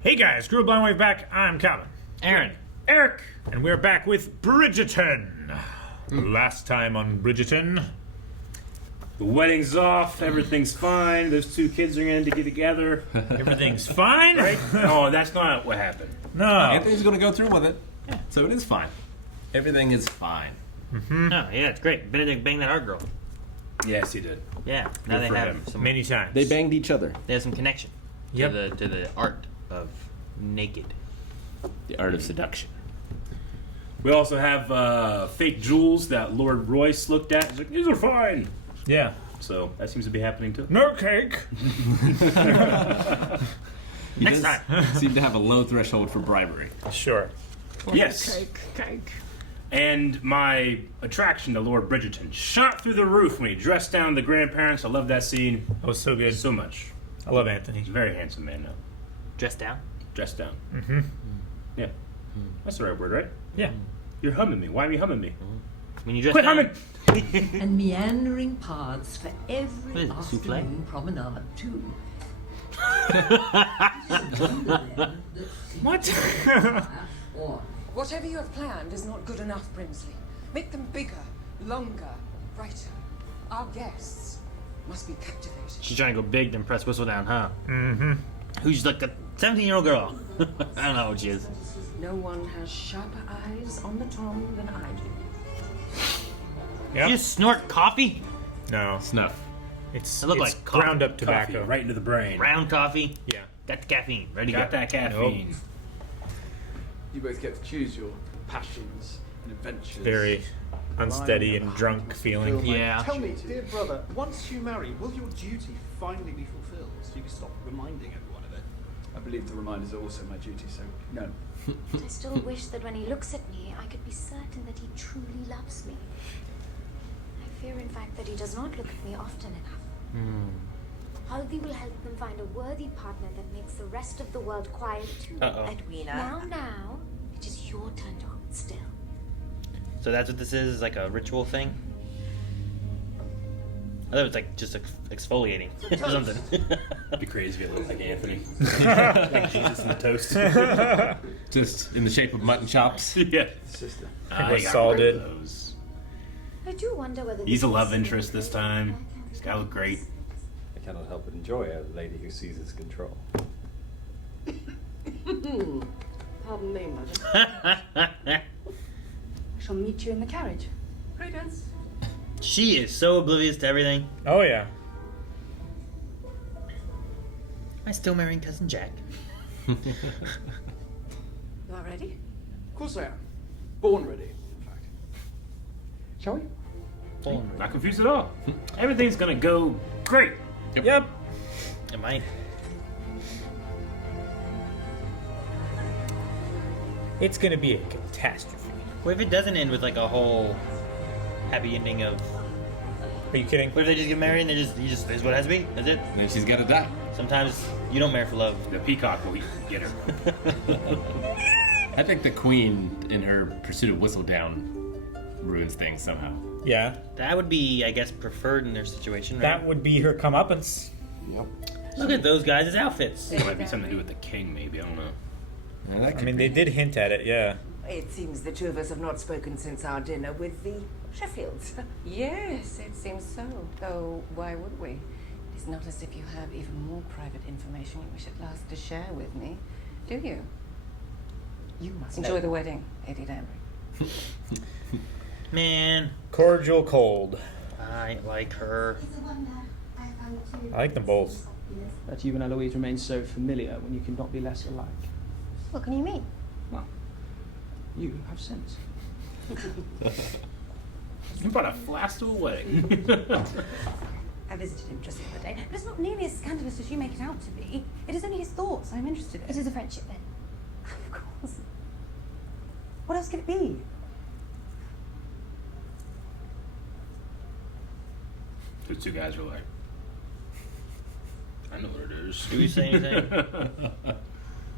Hey guys, Screw Blind Wave back. I'm Calvin. Aaron. Eric. And we're back with Bridgerton. Last time on Bridgerton. The wedding's off, everything's fine, those two kids are going to get together. Everything's fine? Right? No, that's not what happened. No. Anthony's going to go through with it. Yeah. So it is fine. Everything is fine. Mm-hmm. Oh, yeah, it's great. Benedict banged that art girl. Yes, he did. Yeah, now Good they for have him. some. Many times. They banged each other. They have some connection. Yep. To the art of naked. The art of seduction. We also have fake jewels that Lord Royce looked at. He's like, these are fine. Yeah. So that seems to be happening too. No cake. He Next does time. seem to have a low threshold for bribery. Sure. Yes. Cake. And my attraction to Lord Bridgerton shot through the roof when he dressed down the grandparents. I love that scene That was so good. so much. I love Anthony. He's a very handsome man now. Dressed down? Dressed down. Mm-hmm. Yeah. That's the right word, right? Yeah. You're humming me. Why are you humming me? When you dress Quit down. humming! And meandering paths for every What is it, souffle? afternoon promenade too. What? Or Whatever you have planned is not good enough, Brimsley. Make them bigger, longer, brighter. Our guests must be captivated. She's trying to go big to impress WhistleTown, huh? Mm-hmm. Who's like a 17-year-old girl? I don't know what she is. No one has sharper eyes on the tongue than I do. Yep. You just snort coffee? No. Snuff. It's It looked it's like coffee. ground up Coffee tobacco. right into the brain. Brown coffee? Yeah. Got the caffeine. Ready to Got go. that caffeine. You both get to choose your passions and adventures. Very unsteady and drunk feeling. Yeah. Tell me, dear brother, once you marry, will your duty finally be fulfilled so you can stop reminding everyone of it? I believe the reminders are also my duty, so no. I still wish that when he looks at me, I could be certain that he truly loves me. I fear, in fact, that he does not look at me often enough. Haldi will help them find a worthy partner that makes the rest of the world quiet too. Uh-oh. Edwina. Now, it is your turn to hold still. So that's what this is like a ritual thing? I thought it was like just exfoliating or something. It'd be crazy if it looked like Anthony. Like Jesus in the toast. Just in the shape of mutton chops. Yeah. Sister. What he got Saul rid of did. those. I do wonder whether He's a this love is interest this time. He's got to look great. I cannot help but enjoy a lady who seizes control. Pardon me, madam. I shall meet you in the carriage. Prudence. She is so oblivious to everything. Oh yeah. Am I still marrying Cousin Jack? You are ready? Of course I am. Born ready, in fact. Shall we? Not confused at all. Everything's gonna go great. Yep. Am I? It's gonna be a catastrophe. What if it doesn't end with like a whole happy ending of? Are you kidding? What if they just get married and this is what it has to be? That's it. And then she's got to die. Sometimes you don't marry for love. The peacock will get her. I think the queen, in her pursuit of WhistleTown, ruins things somehow. Yeah. That would be, I guess, preferred in their situation, right? That would be her comeuppance. Yep. Look at those guys' outfits. It might be something to do with the king, maybe. I don't know. Yeah, that I could mean, be. they did hint at it, yeah. it seems the two of us have not spoken since our dinner with the Sheffields. Yes, it seems so. Though, why would we? It is not as if you have even more private information you wish at last to share with me, do you? You must Enjoy know. the wedding, Lady Danbury. Man, Cordial cold. I like her. I like them both. That you and Eloise remain so familiar when you cannot be less alike. What can you mean? Well, you have sense. You brought a flask to a wedding. I visited him just the other day, but it's not nearly as scandalous as you make it out to be. It is only his thoughts I'm interested in. It is a friendship then. Of course. What else could it be? Those two guys were like, I know what it is. Do we say anything?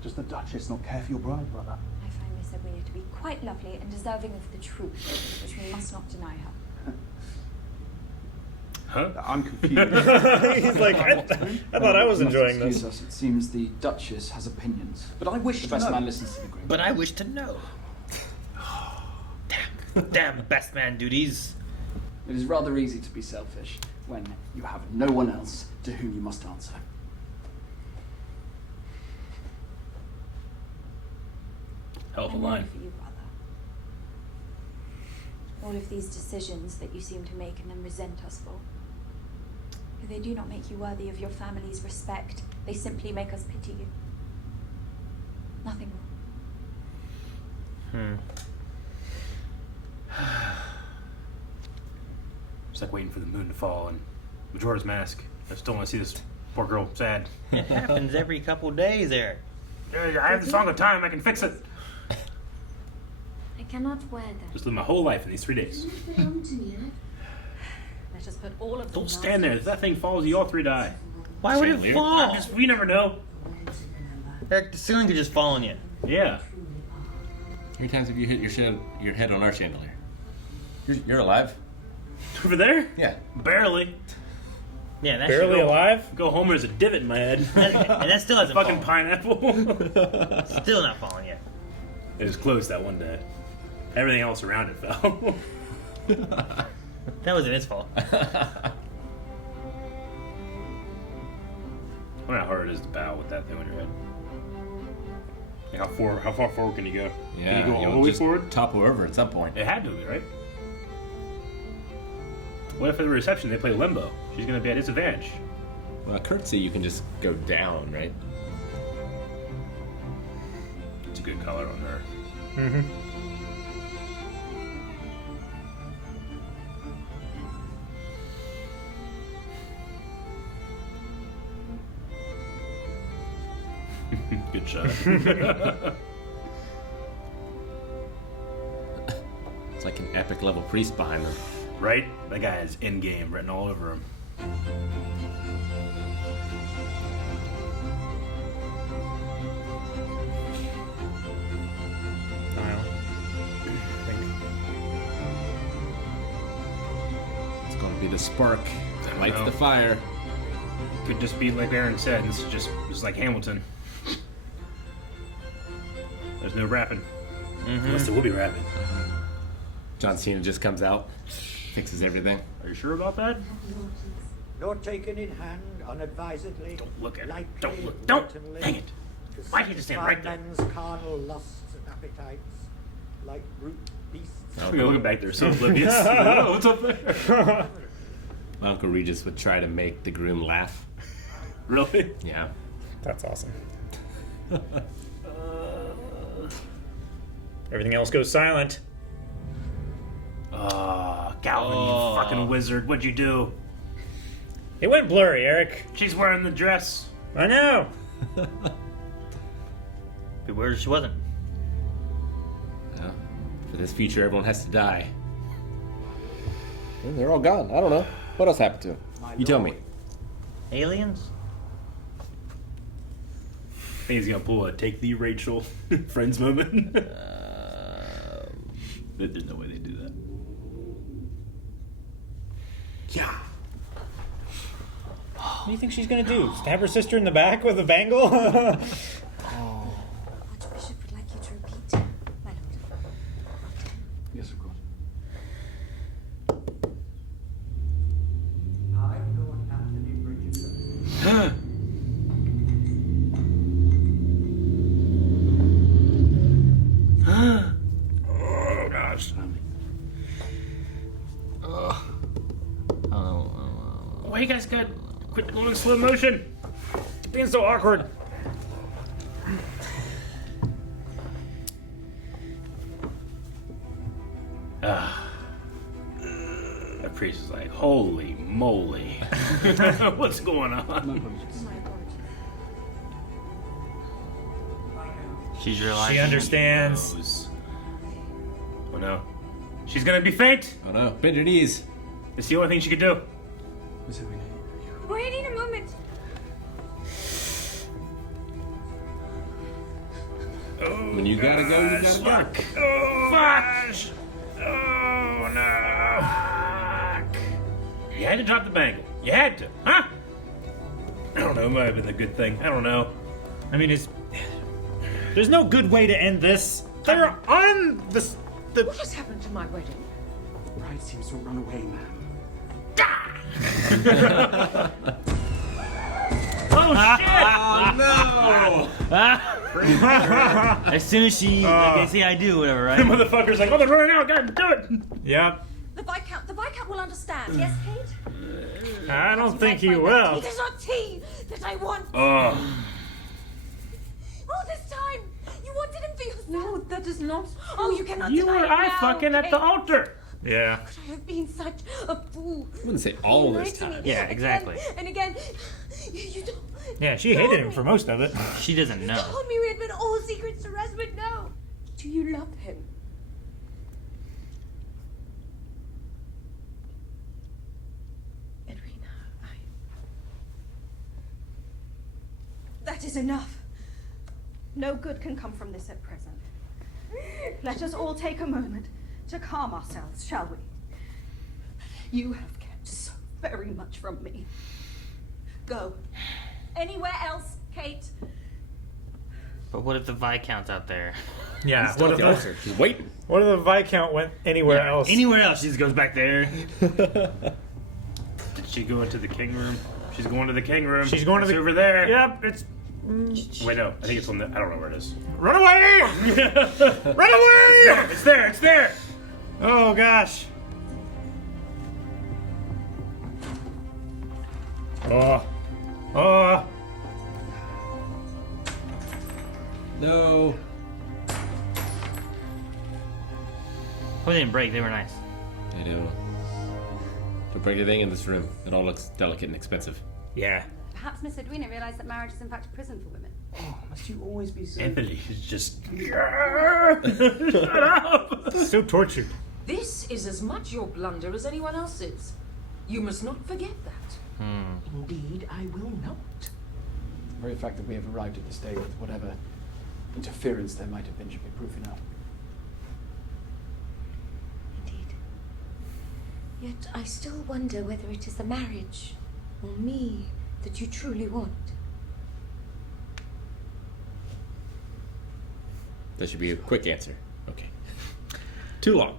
Does the Duchess not care for your bride, brother? I find Miss Edwina to be quite lovely and deserving of the truth, which we must not deny her. Huh? I'm confused. He's like, I thought I was You must enjoying excuse this. us. It seems the Duchess has opinions, but I wish the best man listens to the group. But I wish to know. Damn best man duties. It is rather easy to be selfish when you have no one else to whom you must answer. Hell of a I'm line. worried for you, brother. All of these decisions that you seem to make and then resent us for. They do not make you worthy of your family's respect. They simply make us pity you. Nothing more. It's like waiting for the moon to fall and Majora's Mask. I still want to see this poor girl sad. It happens every couple days, Eric. I have the Song of Time. I can fix it. I cannot wear them. Just live my whole life in these 3 days. Let us put all of Don't stand there. If that thing falls, you all three die. Why would it Chandelier? fall? We never know. Eric, the ceiling could just fall on you. Yeah. How many times have you hit your head on our chandelier? You're alive? Over there? Yeah. Barely. Yeah, that Barely should go. alive? Go home, there's a divot in my head. And that still hasn't Fucking fallen. pineapple. Still not falling yet. It was close that one day. Everything else around it fell. That wasn't his fault. I wonder how hard it is to bow with that thing on your head. Like how far forward can you go? Yeah, Can you go all the you'll way just forward? topple over at some point. It had to be, right? What if at the reception they play limbo? She's gonna be at disadvantage. Well, a curtsy, you can just go down, right? It's a good color on her. Mm-hmm. Good shot. It's like an epic level priest behind them. Right? That guy has endgame written all over him. It's going to be the spark that lights know. the fire. Could just be like Aaron said, this is like Hamilton. There's no rapping. Unless there will be rapping. John Cena just comes out, fixes everything. Are you sure about that? Not taken in hand unadvisedly. Don't look at it. lightly, Don't look. Don't. wantonly, Dang it. to Why can't you stand right satisfy there? men's carnal lusts and appetites, like brute beasts. You're looking back there so oblivious. Oh, what's up there? My Uncle Regis would try to make the groom laugh. Really? Yeah. That's awesome. Everything else goes silent. Calvin, you fucking wizard. What'd you do? It went blurry, Eric. She's wearing the dress. I know. Be weird if she wasn't. Well, for this future, everyone has to die. They're all gone. I don't know. What else happened to him? You tell me. Aliens? I think he's gonna pull a take thee Rachel friends moment. There's no way they do that. Yeah. What do you think she's gonna do? Stab her sister in the back with a bangle? Archbishop would like you to repeat, my lord. Yes, of course. I, Lord Anthony Bridgerton, Oh gosh. Why you guys got quit going in slow motion? Being so awkward. The priest is like, holy moly. What's going on? My apologies. She's realizing. She understands. Knows. Oh no. She's gonna be faint. Oh no. Bend your knees. It's the only thing she could do. Wait a moment. When you gotta go, you gotta go. Fuck. Oh, fuck. Oh no. You had to drop the bangle. You had to, huh? I don't know. It might have been a good thing. I don't know. I mean, there's no good way to end this. They're on the. What has happened to my wedding? Bride seems to have run away, ma'am. Oh shit! Oh no! As soon as she, like, they say I do, whatever, right? The motherfucker's like, oh, they're running out. God, do it. Yep. The Viscount will understand. Yes, Kate? I don't think he will. It is not tea that I want. Oh. All this time, you wanted him for yourself. No, that is not. Oh, you cannot You deny were it now, fucking at the Kate. altar. Yeah. Could I have been such a fool? I wouldn't say all You this lied to time. me Yeah, exactly. Again and again. You don't. Yeah, she hated him for most of it. She doesn't You know. told me we had been all secrets to rest, but no. Do you love him? Edwina, That is enough. No good can come from this at present. Let us all take a moment to calm ourselves, shall we? You have kept so very much from me. Go. Anywhere else, Kate? But what if the Viscount's out there? Yeah. He's still What at if the altar. He's waiting. What if the Viscount went anywhere else? Anywhere else, she just goes back there. Did she go into the king room? She's going to the king room. She's going to It's the over there. Yep. It's. Wait, no. I think it's on the. I don't know where it is. Run away! Run away! It's there. It's there. Oh gosh. Oh. Oh. No. Oh, they didn't break. They were nice. I do. Don't break anything in this room. It all looks delicate and expensive. Yeah. Perhaps Miss Edwina realized that marriage is in fact a prison for women. Oh, must you always be so... Anthony is just. Shut up. So tortured. This is as much your blunder as anyone else's. You must not forget that. Indeed, I will not. The very fact that we have arrived at this day with whatever interference there might have been should be proof enough. Indeed. Yet I still wonder whether it is the marriage or me that you truly want. That should be a quick answer. Okay. Too long.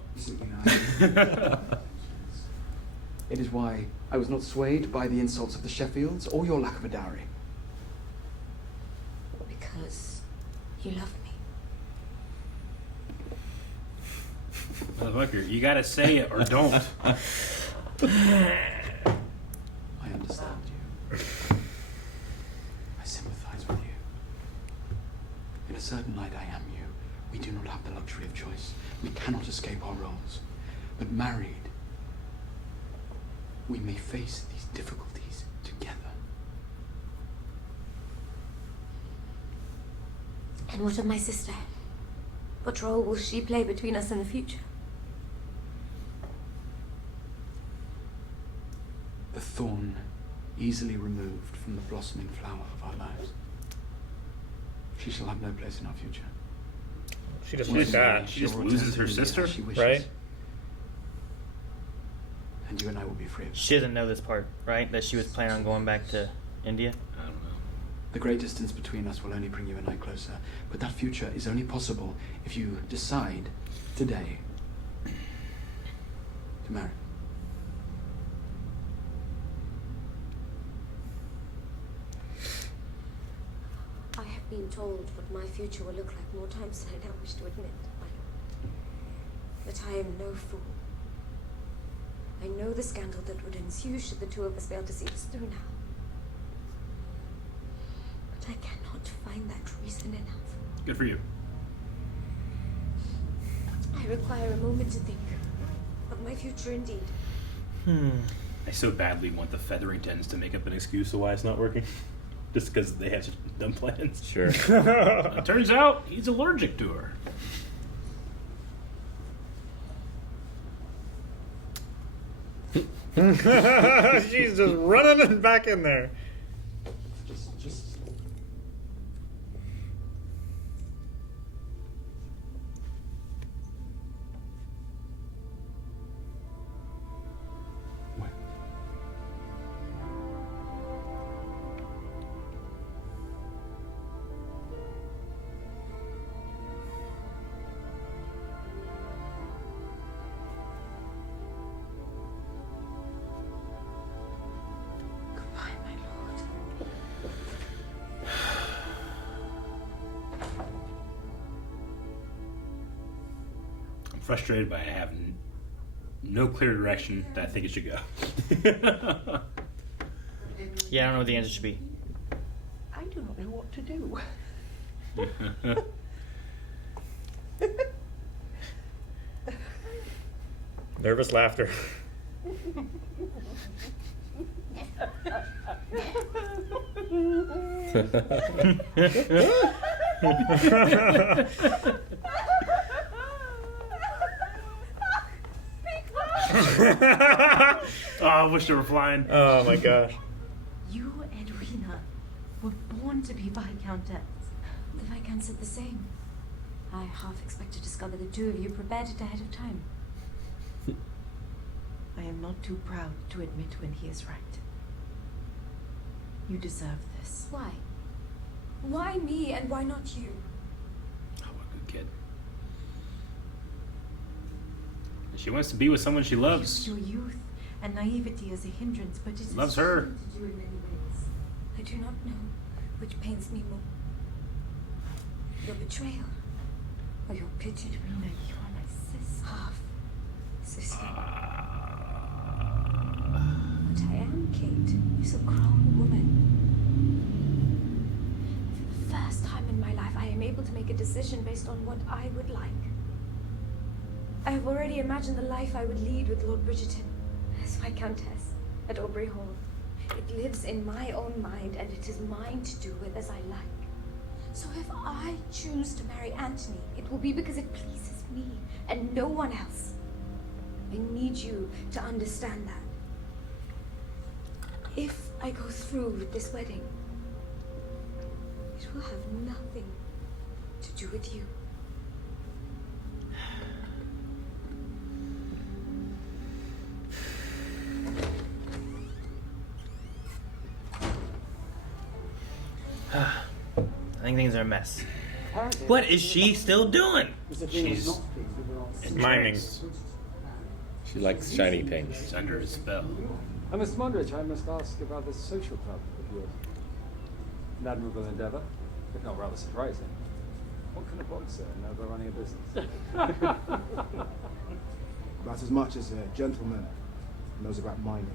It is why I was not swayed by the insults of the Sheffields or your lack of a dowry. Because you love me. Motherfucker, you gotta say it or don't. I understand you. I sympathize with you. In a certain light, I am you. We do not have the luxury of choice. We cannot escape our roles. But married, we may face these difficulties together. And what of my sister? What role will she play between us in the future? The thorn easily removed from the blossoming flower of our lives. She shall have no place in our future. She doesn't like that. She just loses her sister, she wishes. Right? And you and I will be free of She doesn't know this part, right? That she was planning on going back to India? I don't know. The great distance between us will only bring you and I closer. But that future is only possible if you decide today to marry. I have been told what my future will look like more times than I now wish to admit, my lord. But I am no fool. I know the scandal that would ensue should the two of us fail to see this through now. But I cannot find that reason enough. Good for you. I require a moment to think of my future indeed. I so badly want the Featheringtons to make up an excuse to why it's not working. Just because they have such dumb plans. Sure. It turns out he's allergic to her. She's just running back in there. Just frustrated, but I have no clear direction that I think it should go. Yeah, I don't know what the answer should be. I do not know what to do. Nervous laughter. Oh, I wish they were flying. Oh my gosh. You, Edwina, were born to be Viscountess. The Viscount said the same. I half expect to discover the two of you prepared it ahead of time. I am not too proud to admit when he is right. You deserve this. Why? Why me and why not you? Oh, what a good kid. She wants to be with someone she loves. Your youth and naivety is a hindrance, but it is Loves her. To do in many ways. I do not know which pains me more. Your betrayal or your pity. Edwina, you are my sister. Half sister. What I am, Kate, is a grown woman. For the first time in my life, I am able to make a decision based on what I would like. I have already imagined the life I would lead with Lord Bridgerton as Viscountess at Aubrey Hall. It lives in my own mind, and it is mine to do with as I like. So if I choose to marry Anthony, it will be because it pleases me and no one else. I need you to understand that. If I go through with this wedding, it will have nothing to do with you. I think things are a mess. What is she still doing? She's Miming. She likes shiny things. She's under a spell. Miss Mondridge, I must ask about this social club of yours. An admirable endeavour, if not rather surprising. What can a boxer know about running a business? About as much as a gentleman knows about mining.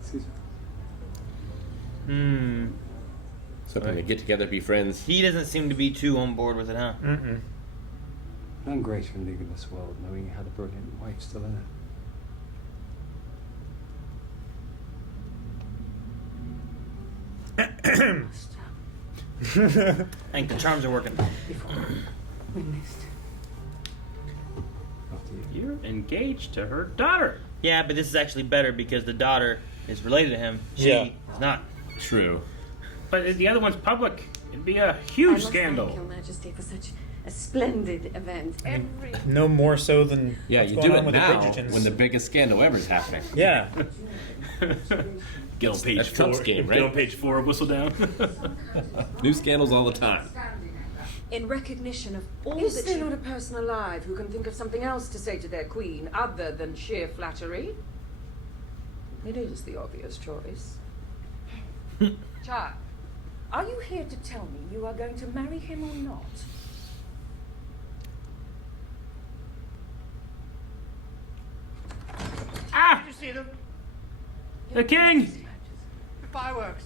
Excuse me. Something to get together, be friends. He doesn't seem to be too on board with it, huh? Mm-mm. None greater in leaving this world, knowing you had a brilliant wife still in it. I think the charms are working. We missed. You're engaged to her daughter. Yeah, but this is actually better because the daughter is related to him. She Yeah. is not. True. But if the other one's public, it'd be a huge scandal. Thank Your Majesty for such a splendid event. Every No more so than Yeah, what's you going do on it with now the Bridgertons. when the biggest scandal ever is happening. Yeah. Get on page That's 4. Trump's game, Get on right? page 4 of Whistledown. New scandals all the time. in recognition of all Is that there you... not a person alive who can think of something else to say to their queen other than sheer flattery? It is the obvious choice. Child, are you here to tell me you are going to marry him or not? Ah! Did you see them? The king! The fireworks.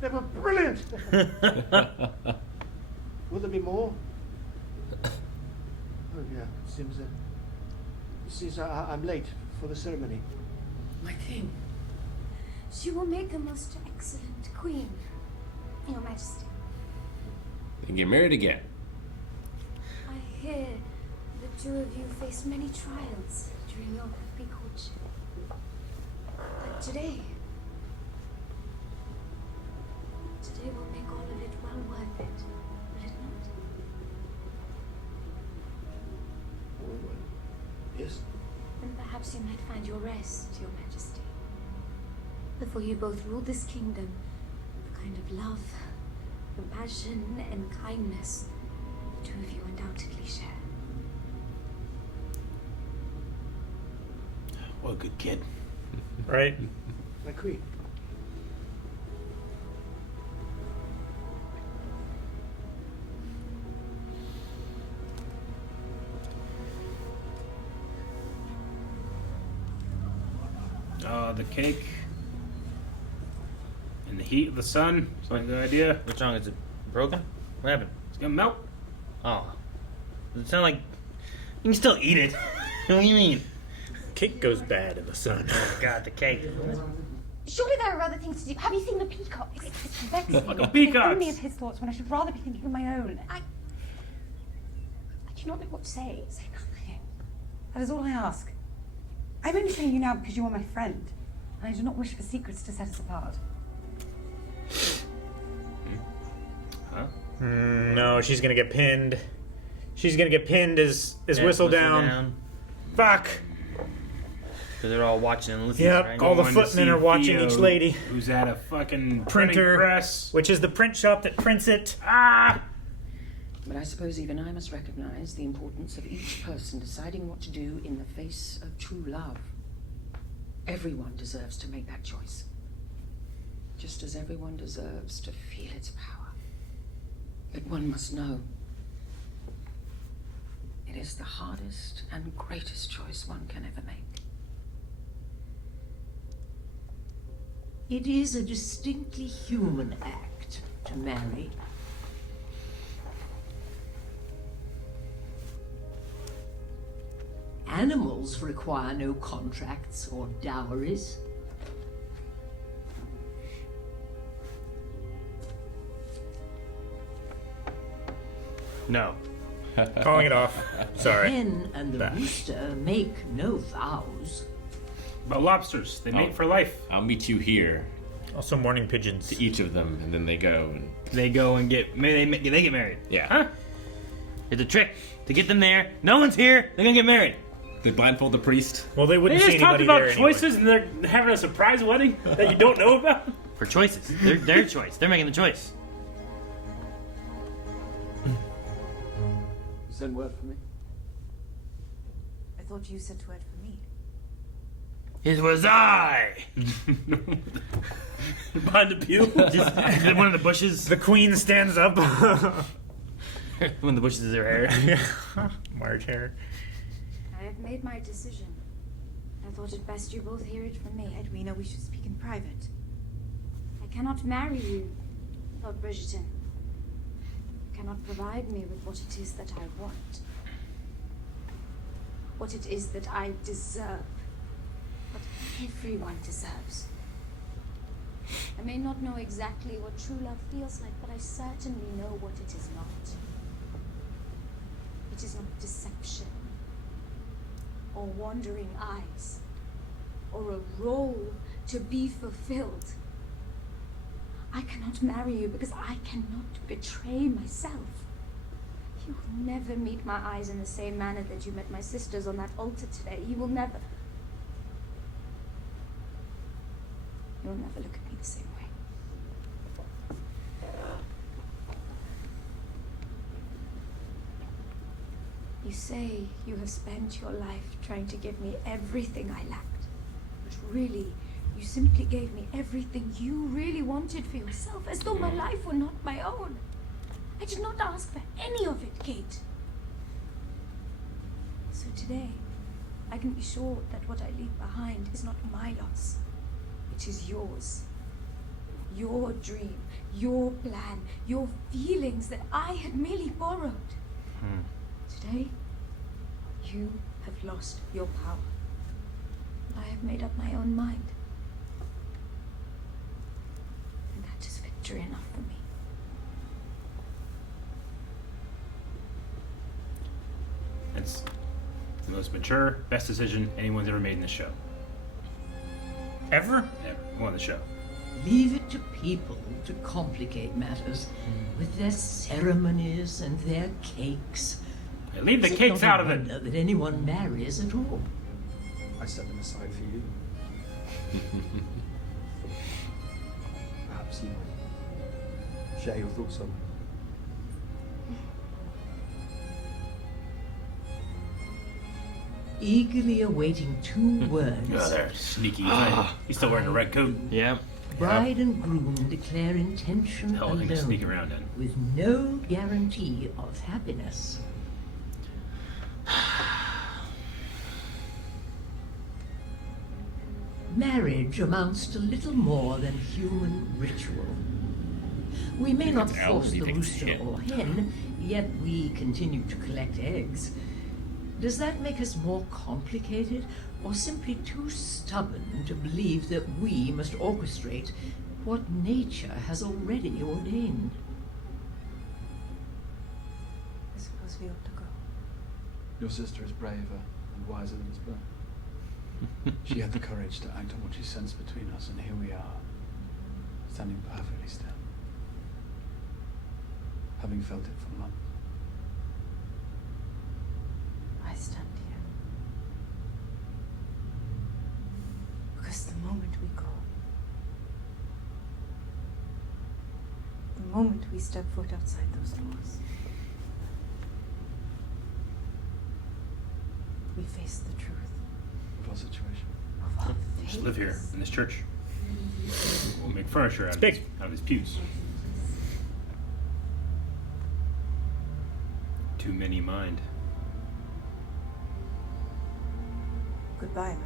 They were brilliant. Will there be more? Oh yeah, seems I'm late for the ceremony. My king. She will make a most excellent queen, Your Majesty. And get married again. I hear the two of you faced many trials during your happy courtship. But today will make all of it well worth it, will it not? Yes. And perhaps you might find your rest, Your Majesty. Before you both rule this kingdom, the kind of love, compassion, and kindness the two of you undoubtedly share. What a good kid. Right? My queen. The cake in the heat of the sun. It's like the idea. What's wrong? Is it broken? What happened? It's gonna melt. Oh. Does it sound like... You can still eat it. What do you mean? Cake goes bad in the sun. Oh, God, the cake. Surely there are other things to do. Have you seen the peacocks? It's vexing. Fucking I think peacocks. only of his thoughts when I should rather be thinking of my own. I do not know what to say. Say nothing. That is all I ask. I'm only saying you now because you are my friend, and I do not wish for secrets to set us apart. Huh? No, she's gonna get pinned. She's gonna get pinned as WhistleTown. Fuck. Because they're all watching and listening. Yep, Right? all the Going to footmen see are watching Theo, each lady. Who's at a fucking Printer, printing press. which is the print shop that prints it. But I suppose even I must recognize the importance of each person deciding what to do in the face of true love. Everyone deserves to make that choice. Just as everyone deserves to feel its power. But one must know it is the hardest and greatest choice one can ever make. It is a distinctly human act to marry. Animals require no contracts or dowries. No. Calling it off. Sorry. The hen and the rooster make no vows. But lobsters, they mate for life. I'll meet you here. Also morning pigeons. To each of them, and then they go. And... They go and get... They get married. Yeah. Huh? It's a trick. To get them there. No one's here. They're gonna get married. They blindfold the priest. Well, they wouldn't They see just talked anybody about there choices and they're having a surprise wedding that you don't know about? For choices. Their choice. They're making the choice. You send word for me? I thought you sent word for me. It was I! Behind the pew? Just one of the bushes. The queen stands up. One of the bushes is her hair. Marge hair. I have made my decision. I thought it best you both hear it from me. Edwina, we should speak in private. I cannot marry you, Lord Bridgerton. You cannot provide me with what it is that I want. What it is that I deserve. What everyone deserves. I may not know exactly what true love feels like, but I certainly know what it is not. It is not deception, or wandering eyes, or a role to be fulfilled. I cannot marry you because I cannot betray myself. You will never meet my eyes in the same manner that you met my sisters on that altar today. You will never look at me the same way. You say you have spent your life trying to give me everything I lacked, but really, you simply gave me everything you really wanted for yourself, as though my life were not my own. I did not ask for any of it, Kate. So today, I can be sure that what I leave behind is not my loss. It is yours. Your dream, your plan, your feelings that I had merely borrowed. Today, you have lost your power. I have made up my own mind. And that is victory enough for me. It's the most mature, best decision anyone's ever made in this show. Ever? Ever. One of the show. Leave it to people to complicate matters with their ceremonies and their cakes. Leave the Is it cakes not a out of it. wonder that anyone marries at all? I set them aside for you. Perhaps you might share your thoughts on them. Eagerly awaiting two words. Oh, they're sneaky. He's still wearing a red coat. Yeah. Bride and groom declare intention Hell, they can sneak alone, around in. with no guarantee of happiness. marriage amounts to little more than human ritual. We may not force the rooster or hen, yet we continue to collect eggs. Does that make us more complicated, or simply too stubborn to believe that we must orchestrate what nature has already ordained? I suppose we ought to go. Your sister is braver and wiser than his brother. She had the courage to act on what she sensed between us, and here we are, standing perfectly still, having felt it for months. I stand here. Because the moment we go, the moment we step foot outside those doors, we face the truth. Of our situation. Of our We'll just live here in this church. We'll make furniture out of his pews. Too many mind. Goodbye, my lord.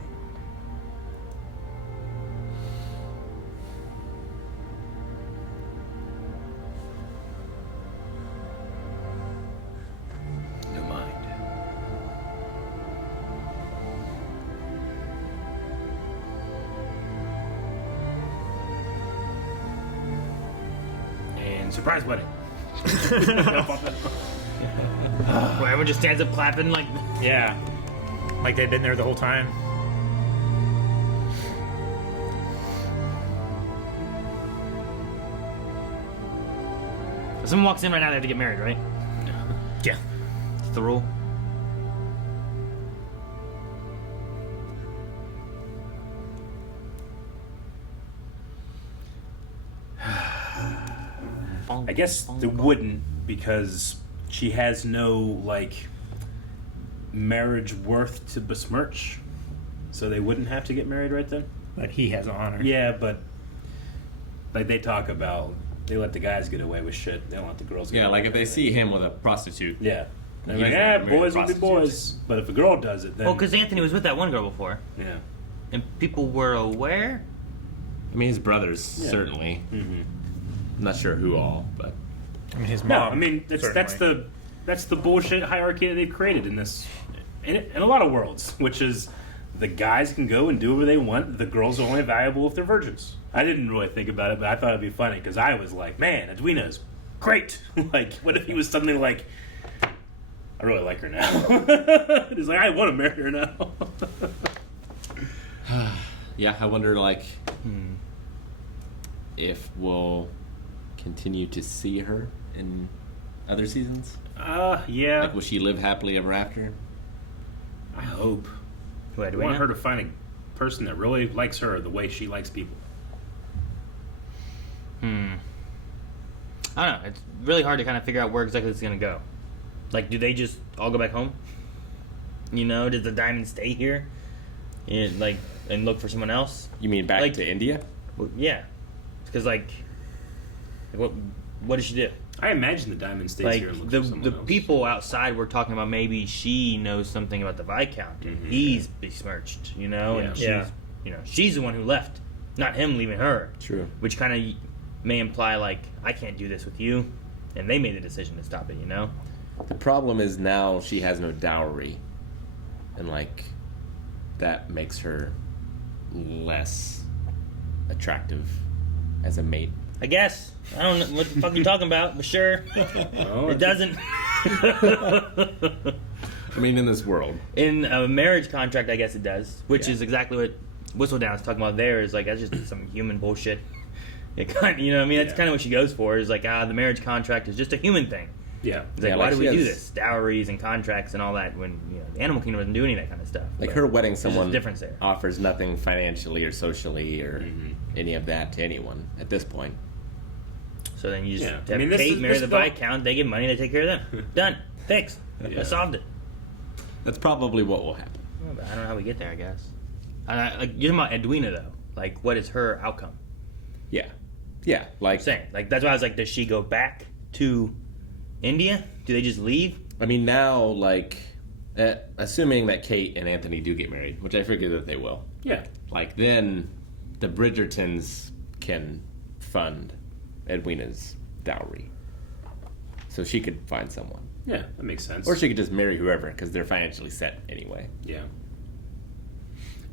No mind. And surprise wedding. Where everyone just stands up clapping like... Yeah. Like they've been there the whole time. If someone walks in right now, they have to get married, right? Yeah. It's the rule. I guess they wouldn't, because she has no, like, marriage worth to besmirch. So they wouldn't have to get married right then? But he has honor. Yeah, but like they talk about, they let the guys get away with shit. They don't let the girls get Yeah, away like with if they see him with a prostitute. Yeah. They're he's like, not married boys to will be boys. But if a girl does it, then... Well, because Anthony was with that one girl before. Yeah. And people were aware? I mean, his brothers, Yeah. certainly. Mm-hmm. I'm not sure who all, but... I mean, his No, mom. I mean, that's the bullshit hierarchy that they've created in this... In a lot of worlds, which is the guys can go and do whatever they want. The girls are only valuable if they're virgins. I didn't really think about it, but I thought it'd be funny because I was like, man, Edwina is great. Like, what if he was something like, I really like her now. He's like, I want to marry her now. Yeah, I wonder, like, if we'll continue to see her in other seasons. Yeah. Like, will she live happily ever after? I hope. Wait, I want her to find a person that really likes her the way she likes people. I don't know. It's really hard to kind of figure out where exactly it's going to go. Like, do they just all go back home? You know, does the diamond stay here? And, like, and look for someone else? You mean back to India? Well, yeah. Because, like, what does she do? I imagine the diamond stays Like, here and looks the for someone else. people outside were talking about maybe she knows something about the Viscount and he's besmirched, you know? And she's, you know, she's the one who left, not him leaving her. True. Which kind of may imply, like, I can't do this with you. And they made the decision to stop it, you know? The problem is now she has no dowry. And, like, that makes her less attractive as a mate. I guess. I don't know what the fuck you're talking about, but sure. It doesn't. I mean, in this world. In a marriage contract, I guess it does. Which is exactly what WhistleTown is talking about there. Is like, that's just some human bullshit. It kind of, you know what I mean? That's kind of what she goes for. Is like, the marriage contract is just a human thing. Yeah. It's like, why do we do this? Dowries and contracts and all that when, you know, the animal kingdom doesn't do any of that kind of stuff. Like, But her wedding, there's someone a difference there. offers nothing financially or socially or any of that to anyone at this point. So then you just have I mean, Kate marry the Viscount, they get money, they take care of them. Done. Fixed. Yeah. I solved it. That's probably what will happen. Well, but I don't know how we get there, I guess. Like, you're talking about Edwina, though. Like, what is her outcome? Yeah. Yeah, like... I'm saying. Like, that's why I was like, does she go back to India? Do they just leave? I mean, now, like, assuming that Kate and Anthony do get married, which I figure that they will. Yeah. Like, then the Bridgertons can fund Edwina's dowry. So she could find someone. Yeah, that makes sense. Or she could just marry whoever, because they're financially set anyway. Yeah.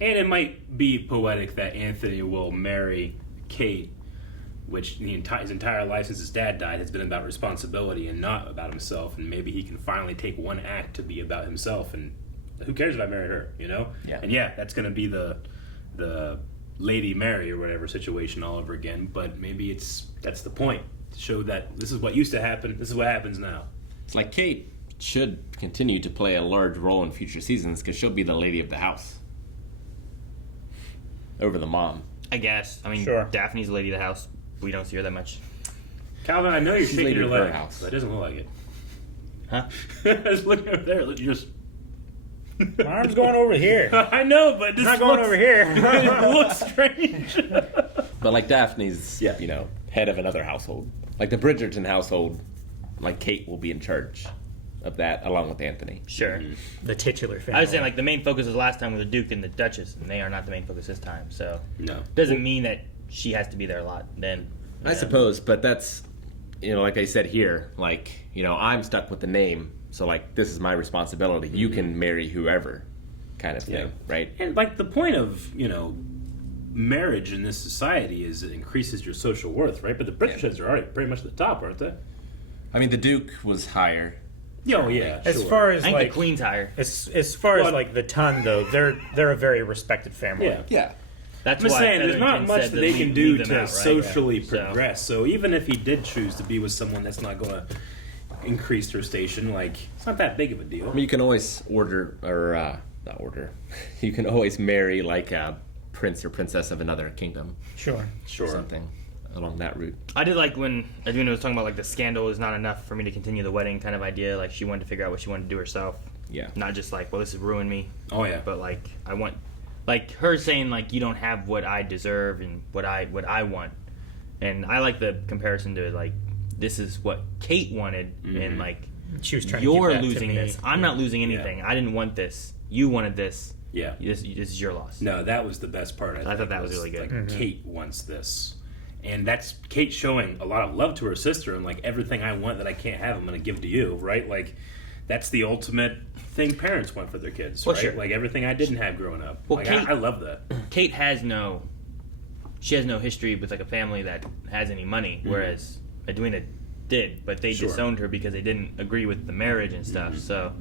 And it might be poetic that Anthony will marry Kate, which his entire life since his dad died has been about responsibility and not about himself. And maybe he can finally take one act to be about himself. And who cares if I marry her, you know? Yeah. And yeah, that's going to be the Lady Mary or whatever situation all over again. But maybe that's the point, to show that this is what used to happen, this is what happens now. It's like Kate should continue to play a large role in future seasons, because she'll be the lady of the house. Over the mom. I guess. I mean, Sure. Daphne's the lady of the house. We don't see her that much. Calvin, I know you're She's shaking lady your of her leg. house. That doesn't look like it. Huh? I was looking over there. You just... My arm's going over here. I know, but this Not going over here. It looks strange. But like Daphne's, you know, head of another household. Like the Bridgerton household, like Kate will be in charge of that, along with Anthony. Sure. The titular family. I was saying, like, the main focus was last time with the Duke and the Duchess, and they are not the main focus this time. So No. doesn't mean that she has to be there a lot. Then I suppose, but that's, you know, like I said here, like, you know, I'm stuck with the name, so like this is my responsibility. You can marry whoever, kind of thing, right? And like the point of, you know, marriage in this society is it increases your social worth, right? But the Bridgertons are already pretty much at the top, aren't they? I mean, the Duke was higher. Oh yeah, As sure. far as I think like the Queen's higher. as far as like the ton though, they're a very respected family. Yeah. Yeah. That's I'm just why saying, there's not Featherington much said that to they can leave do them to out, right? socially Yeah. So- progress. So even if he did choose to be with someone that's not going to increase their station, like, it's not that big of a deal. I mean, you can always order, or not order, you can always marry like a prince or princess of another kingdom. Sure. Sure. Something along that route. I did like when Edwina was talking about like the scandal is not enough for me to continue the wedding kind of idea. Like she wanted to figure out what she wanted to do herself. Yeah. Not just like, well, this has ruined me. Oh yeah. But like I want, like her saying like you don't have what I deserve and what I want. And I like the comparison to like this is what Kate wanted and like She was trying to you're give that to losing me. this. I'm not losing anything. I didn't want this. You wanted this. Yeah. This is your loss. No, that was the best part. I thought that was really good. Like, Kate wants this. And that's Kate showing a lot of love to her sister and like everything I want that I can't have, I'm going to give to you, right? Like that's the ultimate thing parents want for their kids, Well, right? sure. Like everything I didn't have growing up. Well, like, Kate- I love that. Kate has no history with like a family that has any money, whereas Edwina did, but they Sure. disowned her because they didn't agree with the marriage and stuff. So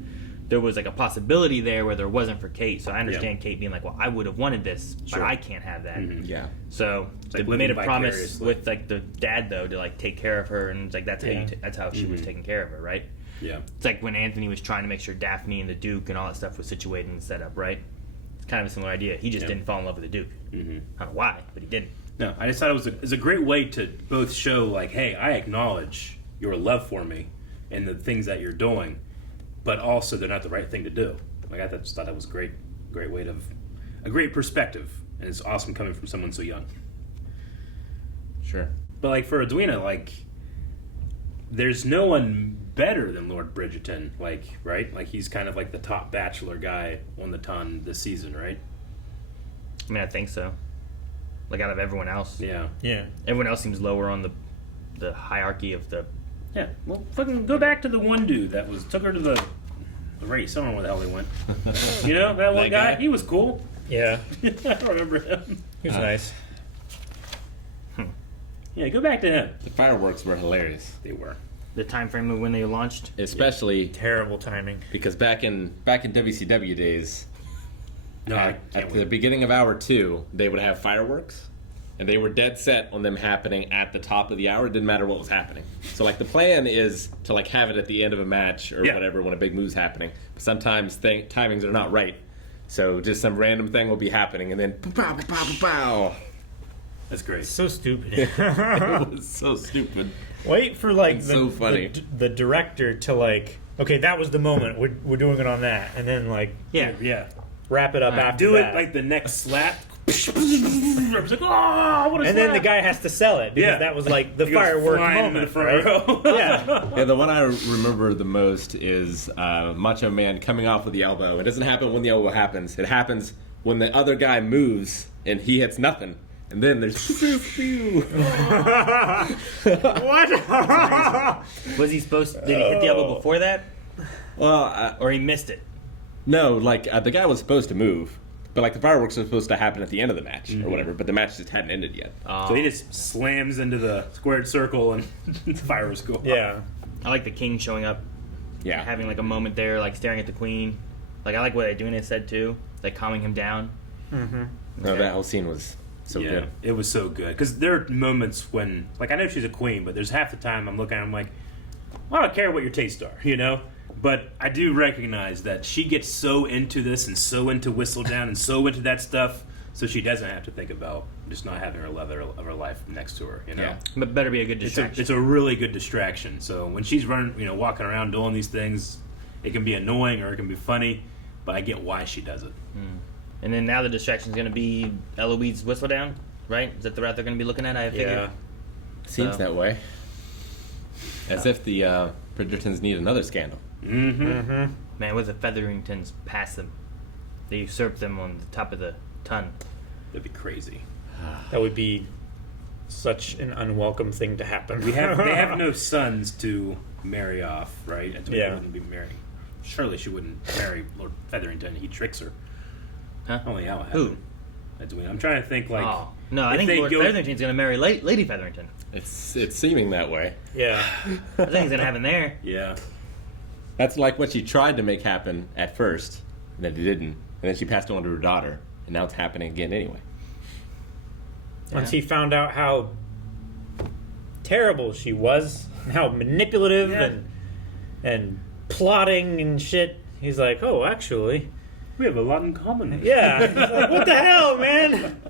there was like a possibility there where there wasn't for Kate. So I understand Kate being like, well, I would have wanted this, but Sure. I can't have that. Yeah. So It's they like living made a promise vicariously. with like the dad though to like take care of her, and it's like that's how Yeah. that's how she was taking care of her, right? Yeah. It's like when Anthony was trying to make sure Daphne and the Duke and all that stuff was situated and set up, right? It's kind of a similar idea. He just didn't fall in love with the Duke. I don't know why, but he didn't. No, I just thought it was a great way to both show like, hey, I acknowledge your love for me and the things that you're doing, but also they're not the right thing to do. Like I just thought that was a great way a great perspective, and it's awesome coming from someone so young. Sure. But like for Edwina, like there's no one better than Lord Bridgerton, like, right? Like he's kind of like the top bachelor guy on the ton this season, right? I mean, I think so. Like out of everyone else. Yeah. Yeah. Everyone else seems lower on the hierarchy of the. Yeah. Well, fucking go back to the one dude that took her to the race. I don't know where the hell they went. You know, that one guy? He was cool. Yeah. I don't remember him. He was nice. Yeah, go back to him. The fireworks were hilarious. They were. The time frame of when they launched. Especially Terrible timing. because back in WCW days, No, I at can't the wait. beginning of hour 2, they would have fireworks, and they were dead set on them happening at the top of the hour. It didn't matter what was happening. So like the plan is to like have it at the end of a match or Yeah. whatever when a big move's happening. But sometimes timings are not right. So just some random thing will be happening, and then pow, pow, pow, pow. That's great. So stupid. It was so stupid. Wait for like It's so funny. the director to like, okay, that was the moment. We're doing it on that, and then like Yeah. wrap it up after Do that. it like the next slap. It's like, oh, what a and then the slap. guy has to sell it because Yeah. that was like the He goes firework flying into moment, the front right? row. Yeah. Yeah, the one I remember the most is Macho Man coming off with the elbow. It doesn't happen when the elbow happens. It happens when the other guy moves and he hits nothing, and then there's What? Was he supposed? Did he hit the elbow before that, well, or he missed it? no, like the guy was supposed to move, but like the fireworks were supposed to happen at the end of the match or whatever, but the match just hadn't ended yet. So he just slams into the squared circle and the fireworks go off. Yeah. I like the king showing up, Yeah, having like a moment there, like staring at the queen. Like I like what Edwina said too, like calming him down. Mm-hmm. no, that whole scene was so good. It was so good. Because there are moments when, like, I know she's a queen, but there's half the time I'm looking at her, I'm like, well, I don't care what your tastes are, you know? But I do recognize that she gets so into this and so into WhistleTown and so into that stuff, so she doesn't have to think about just not having her love of her life next to her, you know? Yeah. But better be a good distraction. It's a really good distraction. So when she's running, you know, walking around doing these things, it can be annoying or it can be funny, but I get why she does it. And then now the distraction is going to be Eloise's WhistleTown, right? Is that the route they're going to be looking at? I figure. Yeah. Seems that way. As if the Bridgertons need another scandal. Mm-hmm. Man, what if the Featheringtons pass them? They usurp them on the top of the ton. That'd be crazy. That would be such an unwelcome thing to happen. They have no sons to marry off, right? Edwina Yeah. wouldn't be married. Surely she wouldn't marry Lord Featherington. He tricks her. Huh? Only how it Who? happened. Edwina. I'm trying to think, like... Oh. No, I if think they Lord Featherington's going to marry Lady Featherington. It's seeming that way. Yeah. I think it's going to happen there. Yeah. That's like what she tried to make happen at first, and then it didn't, and then she passed on to her daughter, and now it's happening again anyway. Once he found out how terrible she was, and how manipulative and plotting and shit, he's like, oh, actually, We have a lot in common. yeah. He's like, what the hell, man?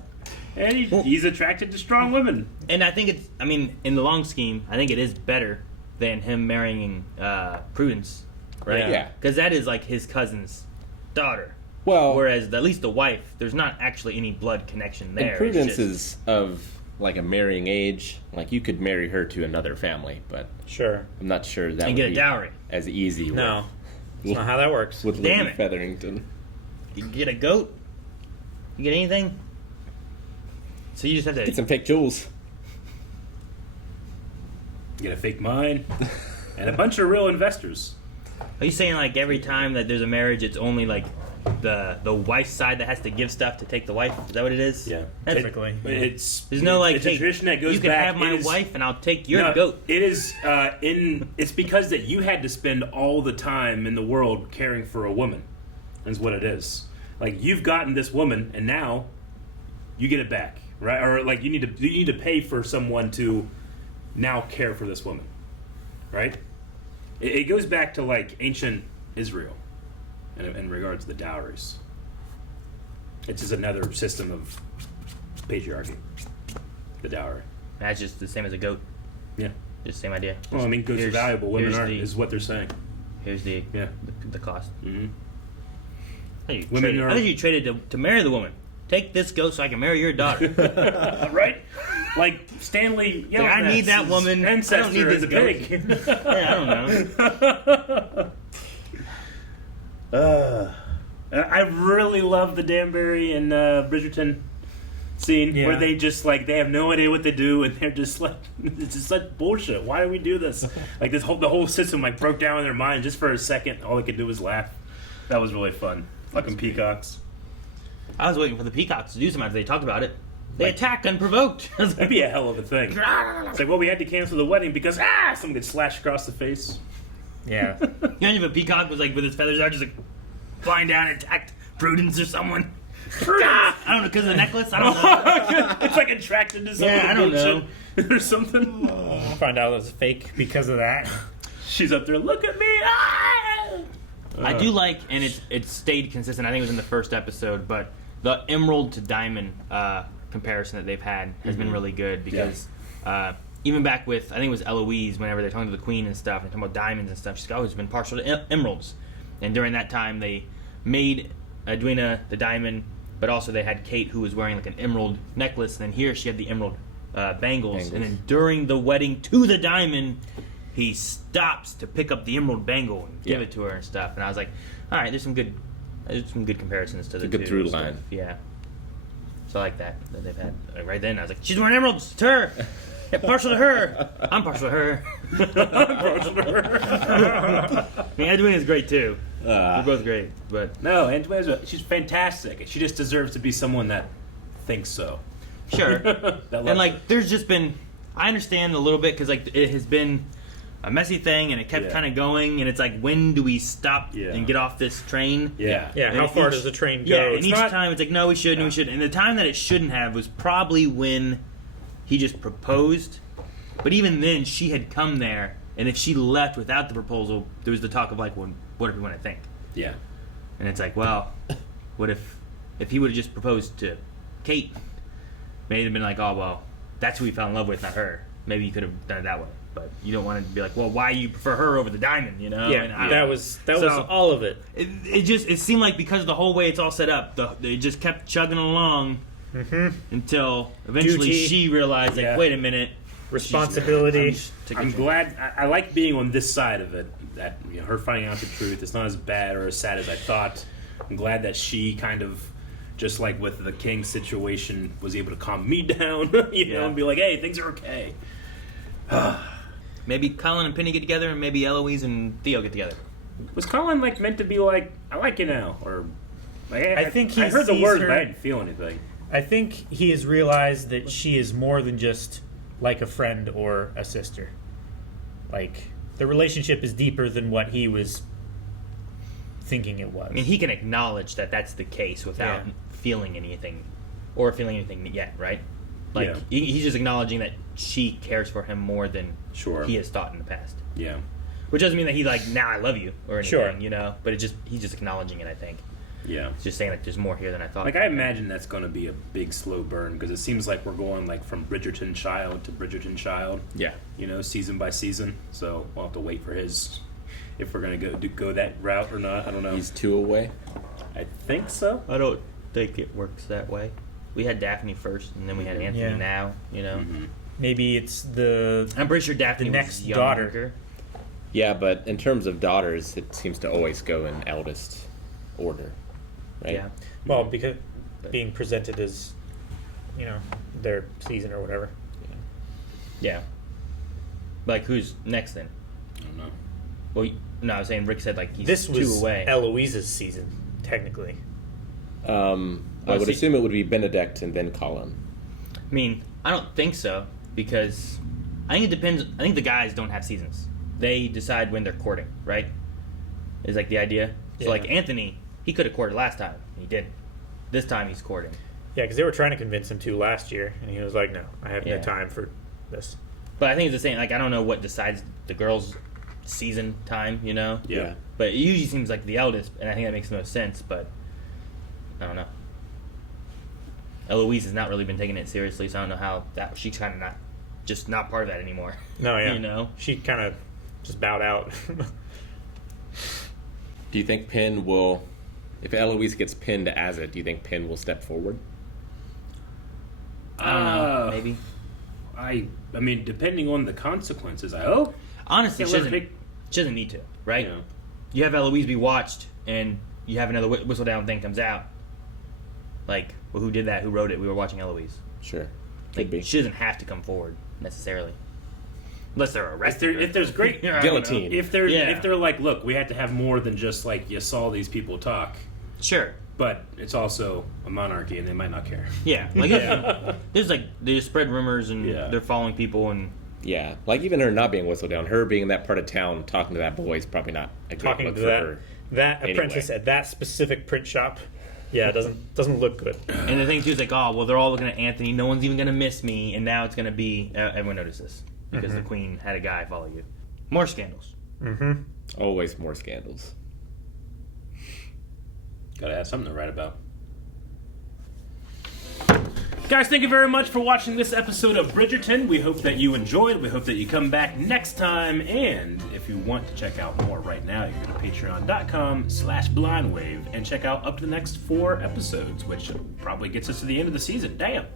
And he's attracted to strong women. And I think it's, I mean, in the long scheme, I think it is better than him marrying Prudence, right? Yeah. Because that is like his cousin's daughter. Well, Whereas at least the wife, there's not actually any blood connection there. and Prudence It's just- is of like a marrying age. Like you could marry her to another family, but Sure. I'm not sure that And would get a be dowry. as easy. No. That's not how that works. with Damn Lady it. Featherington. You can get a goat. You get anything. So you just have to Get some fake jewels. Get a fake mine. And a bunch of real investors. Are you saying like every time that there's a marriage, it's only like the wife's side that has to give stuff to take the wife? Is that what it is? Yeah. Typically. There's no like, it's a hey, tradition that goes you can back. have my It is- wife and I'll take your No, goat. It is it's because that you had to spend all the time in the world caring for a woman. Is what it is. Like you've gotten this woman and now you get it back, right? Or like you need to pay for someone to now care for this woman, right? It goes back to like ancient Israel in regards to the dowries. It's just another system of patriarchy. The dowry. That's just the same as a goat. Yeah. Just same idea. Well, I mean, goats are Here's- valuable. Women here's aren't, the- is what they're saying. Here's the Yeah. the cost. Mm-hmm. I think you traded to marry the woman. Take this goat so I can marry your daughter. Right? Like Stanley. Like, I need that woman. Ancestor I don't need is this a goat. pig. Yeah, I don't know. I really love the Danbury and Bridgerton scene where they just like they have no idea what they do and they're just like it's just such bullshit. Why do we do this? Like the whole system like broke down in their mind just for a second. All they could do was laugh. That was really fun. Fucking peacocks. I was waiting for the peacocks to do something. They talked about it. They attacked unprovoked. That'd be a hell of a thing. It's like, well, we had to cancel the wedding because someone gets slashed across the face. Yeah. Imagine if a peacock was like with his feathers out, just like flying down and attacked Prudence or someone. I don't know, because of the necklace. I don't know. It's like attracted to something. Yeah, I don't know. Or something. Find out it was fake because of that. She's up there. Look at me. I do like, and it stayed consistent. I think it was in the first episode, but the emerald to diamond comparison that they've had has been really good because even back with, I think it was Eloise, whenever they're talking to the queen and stuff, and talking about diamonds and stuff, she's always been partial to emeralds. And during that time, they made Edwina the diamond, but also they had Kate, who was wearing like an emerald necklace, and then here she had the emerald bangles. And then during the wedding to the diamond, he stops to pick up the emerald bangle and give it to her and stuff. And I was like, all right, there's some good There's some good comparisons to the good two through stuff. line. Yeah. So I like that they've had. Right then, I was like, she's wearing emeralds. It's her. Yeah, partial to her. I'm partial to her. I'm partial to her. I mean, Edwina is great too. They're both great, but no, she's fantastic. She just deserves to be someone that thinks so. Sure. And like, her. there's just been. I understand a little bit because like it has been a messy thing, and it kept kind of going, and it's like, when do we stop and get off this train? Yeah. Yeah. How far does the train go? Yeah. And It's each not- time it's like, no, we shouldn't. We should. And the time that it shouldn't have was probably when he just proposed. But even then, she had come there, and if she left without the proposal, there was the talk of like, well, what are we going to think? Yeah. And it's like, well, what if he would have just proposed to Kate? Maybe it'd have been like, oh well, that's who he fell in love with, not her. Maybe you could have done it that way. But you don't want to be like, well, why you prefer her over the diamond, you know? Yeah, And that was all of it. It seemed like because of the whole way it's all set up, they just kept chugging along until eventually Duty. she realized, like, wait a minute, responsibility. I'm glad. I like being on this side of it. That her finding out the truth. It's not as bad or as sad as I thought. I'm glad that she kind of, just like with the king situation, was able to calm me down, you know, and be like, hey, things are okay. Maybe Colin and Penny get together, and maybe Eloise and Theo get together. Was Colin like meant to be like, I like you now, or like, I think I he heard the sees words, her- but I didn't feel anything. I think he has realized that she is more than just like a friend or a sister. Like, the relationship is deeper than what he was thinking it was. I mean, he can acknowledge that that's the case without feeling anything, or feeling anything yet, right? Like, Yeah. he's just acknowledging that she cares for him more than Sure. he has thought in the past. Yeah. Which doesn't mean that he's like, now I love you, or anything, Sure. you know? But he's just acknowledging it, I think. Yeah. It's just saying, like, there's more here than I thought. Like, I imagine that's going to be a big slow burn, because it seems like we're going like from Bridgerton child to Bridgerton child. Yeah. You know, season by season. So we'll have to wait for his, if we're going to go that route or not. I don't know. He's 2 away. I think so. I don't think it works that way. We had Daphne first, and then we had Anthony Yeah. now, you know? Maybe it's the I'm pretty sure Daphne the was next younger. daughter. Yeah, but in terms of daughters, it seems to always go in eldest order, right? Yeah. Well, because being presented as, you know, their season or whatever. Yeah. Like, who's next then? I don't know. Well, no, I was saying Rick said, like, he's This 2 was away. Eloise's season, technically. I would assume it would be Benedict and then Colin. I mean, I don't think so, because I think it depends. I think the guys don't have seasons. They decide when they're courting, right? Is like the idea. So, Yeah. like, Anthony, he could have courted last time. He didn't. This time he's courting. Yeah, because they were trying to convince him to last year, and he was like, no, I have Yeah. no time for this. But I think it's the same. Like, I don't know what decides the girls' season time, you know? Yeah. But it usually seems like the eldest, and I think that makes the most sense, but I don't know. Eloise has not really been taking it seriously, so I don't know how that she's kind of not part of that anymore. No, yeah. You know? She kind of just bowed out. Do you think Penn will, if Eloise gets pinned as it, do you think Penn will step forward? I don't know. Maybe. I mean, depending on the consequences, I hope. Honestly, Yeah, she let's doesn't need to, right? Yeah. You have Eloise be watched, and you have another Whistledown thing comes out. Like, well, who did that? Who wrote it? We were watching Eloise. Sure. Like, she doesn't have to come forward necessarily, unless they're arrested. If there's great I don't know. Guillotine. if they're like, look, we had to have more than just like you saw these people talk. Sure. But it's also a monarchy, and they might not care. Yeah, like there's like they just spread rumors and Yeah. they're following people and Yeah, like even her not being Whistledown, her being in that part of town talking to that boy is probably not a good Talking look to for that her. that anyway. apprentice at that specific print shop, yeah, it doesn't look good. and the thing too is like, oh well, they're all looking at Anthony. No one's even gonna miss me, and now it's gonna be everyone noticed this because the queen had a guy follow you. More scandals. Mm-hmm. Always more scandals. Gotta have something to write about. Guys, thank you very much for watching this episode of Bridgerton. We hope that you enjoyed. We hope that you come back next time. And if you want to check out more right now, you can go to patreon.com/blindwave and check out up to the next 4 episodes, which probably gets us to the end of the season. Damn.